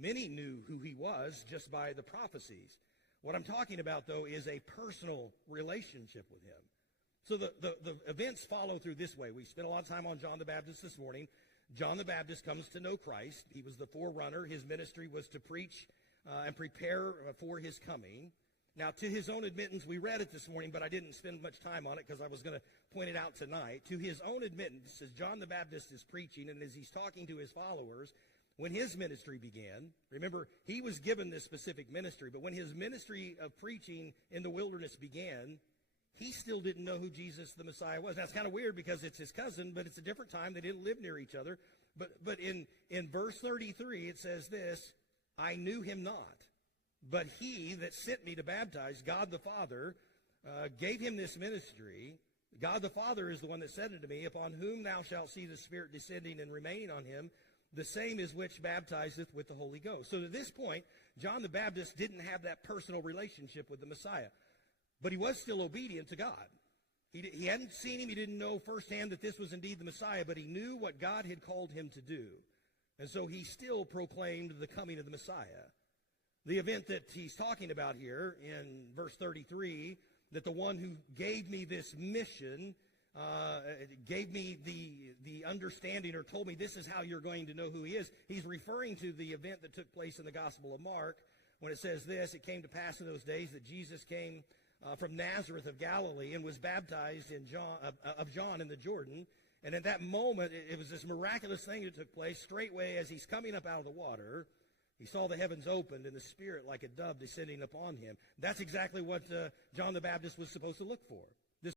Many knew who he was just by the prophecies. What I'm talking about, though, is a personal relationship with him. So the events follow through this way. We spent a lot of time on John the Baptist this morning. John the Baptist comes to know Christ. He was the forerunner. His ministry was to preach and prepare for his coming. Now, to his own admittance, we read it this morning, but I didn't spend much time on it because I was going to point it out tonight. To his own admittance, as John the Baptist is preaching and as he's talking to his followers, when his ministry began, remember, he was given this specific ministry, but when his ministry of preaching in the wilderness began, he still didn't know who Jesus the Messiah was. That's kind of weird because it's his cousin, but it's a different time. They didn't live near each other. But in verse 33, it says this, I knew him not. But he that sent me to baptize, God the Father, gave him this ministry. God the Father is the one that said unto me, upon whom thou shalt see the Spirit descending and remaining on him, the same is which baptizeth with the Holy Ghost. So to this point, John the Baptist didn't have that personal relationship with the Messiah. But he was still obedient to God. He hadn't seen him. He didn't know firsthand that this was indeed the Messiah, but he knew what God had called him to do. And so he still proclaimed the coming of the Messiah. The event that he's talking about here in verse 33, that the one who gave me this mission, gave me the understanding or told me this is how you're going to know who he is. He's referring to the event that took place in the Gospel of Mark when it says this, it came to pass in those days that Jesus came from Nazareth of Galilee and was baptized of John in the Jordan. And at that moment, it was this miraculous thing that took place. Straightway, as he's coming up out of the water, he saw the heavens opened and the Spirit like a dove descending upon him. That's exactly what John the Baptist was supposed to look for.